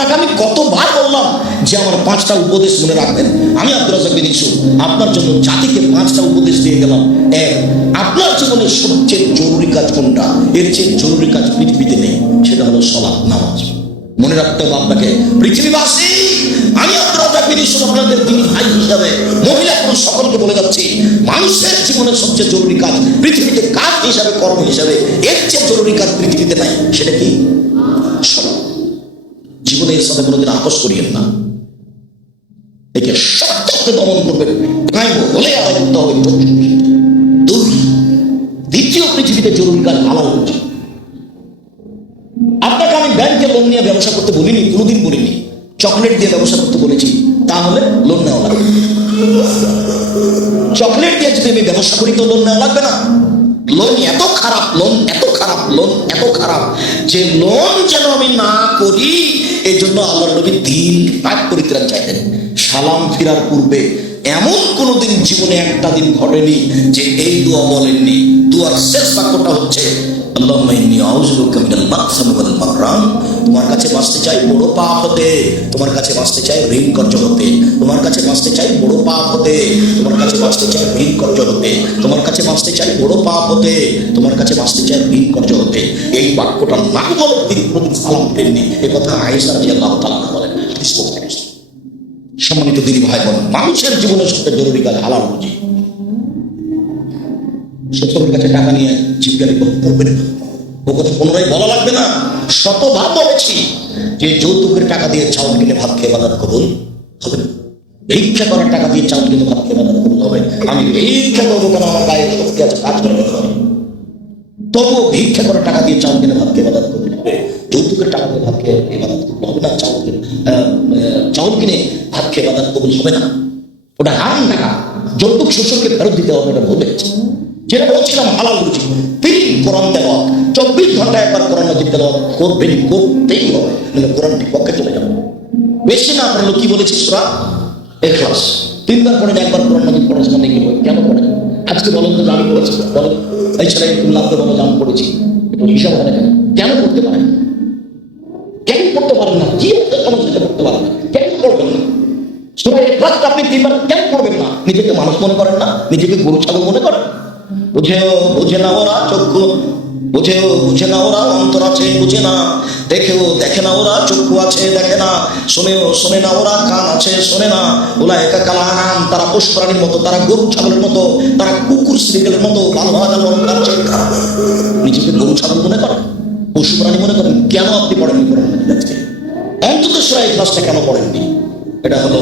আপনাকে আমি কতবার বললাম যে আমার 5টা উপদেশ মনে রাখবেন। আমি আব্দুর রাজ্জাক বিন ইউসুফ আপনার জন্য জাতিকে 5টা উপদেশ দিয়ে গেলাম। এক, আপনার জীবনের সবচেয়ে জরুরি কাজ কোনটা? এর চেয়ে জরুরি কাজ পৃথিবীতে নেই, সেটা হলো সালাত, নামাজ। মনে রাখতে হবে আপনাকে। পৃথিবীবাসী, আমি আব্দুর রাজ্জাক বিন ইউসুফ আপনাদের দিনী ভাই হিসাবে, মহিলা পুরুষ সকলকে বলে যাচ্ছি, মানুষের জীবনের সবচেয়ে জরুরি কাজ পৃথিবীতে কাজ হিসাবে, কর্ম হিসাবে এর চেয়ে জরুরি কাজ পৃথিবীতে নাই। সেটা কি? সালাত। জীবনে এর সাথে কোনোদিন আপোষ করিয়েন না। একে সত্যকে দমন করবেন, বলে আদায় করতে হবে। দুই, দ্বিতীয় পৃথিবীতে জরুরি কাজ হালাল রুজি। আপনাকে আমি ব্যাংকে লোন নিয়ে ব্যবসা করতে বলিনি, কোনোদিন বলিনি। চকলেট দিয়ে ব্যবসা করতে বলেছি, তাহলে লোন নেওয়া লাগবে। চকলেট দিয়ে যদি আমি ব্যবসা করি তো লোন নেওয়া লাগবে না। লোন এত খারাপ, লোন এত খারাপ, লোন এত খারাপ যে লোন যেন আমি না করি, এই জন্য আল্লাহর নবী দিন ত্যাগ পরিত্রাণ চাইতেন। সালাম ফিরার পূর্বে এমন কোনোদিন জীবনে একটা দিন ঘটেনি যে এই দোয়া বলেননি। দোয়ার শেষ বাক্যটা হচ্ছে আল্লাহুম্মা ইন্নী আউযু বিকা মিনাল মাকসামি ওয়াল মাগরাম। তোমার কাছে বাঁচতে চাই বড় পাপ হতে, তোমার কাছে বাঁচতে চাই ঋণ কর্জ হতে, তোমার কাছে বাঁচতে চাই বড় পাপ হতে, তোমার কাছে বাঁচতে চাই ঋণ কর্জ হতে, তোমার কাছে বাঁচতে চাই বড় পাপ হতে, তোমার কাছে বাঁচতে চাই ঋণ কর্জ হতে। এই বাক্যটা না বলে তিনি প্রতি সালাম ফেরেননি। এ কথা আয়েশা রাদিয়াল্লাহু তাআলা বলেন। সম্মানিত দিনী ভাই বোন, মানুষের জীবনের সবচেয়ে জরুরি কাজ হালাল রুজি। সত্যের কাছে টাকা নিয়ে জীবিকা করবেন না, ও কথা পুনরায় বলা লাগবে না। শতবার বলেছি যে যৌতুকের টাকা দিয়ে চাউল কিনে ভাত খেয়ে বাজার কবুল হবে না। ভিক্ষা করার টাকা দিয়ে চাউল কিনে ভাত খেয়ে বাজার কবুল হবে। আমি ভিক্ষা করবো কেন? আমার গায়ে শক্তি আছে, কাজ করে নিতে পারি। তবুও ভিক্ষা করার টাকা দিয়ে চাউল কিনে ভাত খেয়ে বাজার কবুল হবে। যৌতুকের টাকা দিয়ে ভাত খেয়ে বাজার কবুল হবে না। চাউল কিনে ভাত খেয়ে বাজার কবুল হবে না। ওটা হারাম টাকা, যৌতুক শ্বশুরকে ফেরত দিতে হবে। এটা বলেছে, যেটা বলছিলাম হালাল রুজি। তিনি কোরআন তেলাওয়াত 24 ঘন্টা একবার কোরআন মাজিদ তেলাওয়াত করবেন, করতেই হবে, নাহলে কোরআনটি পক্ষে চলে যাবে। বেশি না পড়লো কি বলেছি? সূরা ইখলাস 3 বার পড়েন, একবার কোরআন মাজিদ পড়েছেন নাকি? কেন পড়েন? আজকে বলেন তো আমি পড়েছি, বলেন এই ছেলে লাভে বলে আমি পড়েছি, একটু হিসাব হয় না। কেন পড়তে পারেন? কেন পড়তে পারেন না? কি সমস্যা পড়তে পারেন না? কেন পড়বেন না? সূরা ইখলাস আপনি 3 বার কেন পড়বেন না? নিজেকে মানুষ মনে করেন না? নিজেকে গরু ছাগল মনে করেন? বুঝে না ওরা চক্ষু, বুঝে না ওরা অন্তর আছে, বুঝে না। দেখে না ওরা চক্ষু আছে, দেখে না। শোনে না ওরা কান আছে, শোনে না। উলাইকা কাল আনআম, তারা পশু প্রাণীর মতো, তারা গরু ছাগলের মতো, তারা কুকুর শ্রীগেলের মতো। নিজেকে গরু ছাগল মনে করেন, পশু প্রাণী মনে করেন? কেন আপনি পড়েননি কোরআন? অন্তত সূরা ইখলাসটা কেন পড়েননি? এটা হলো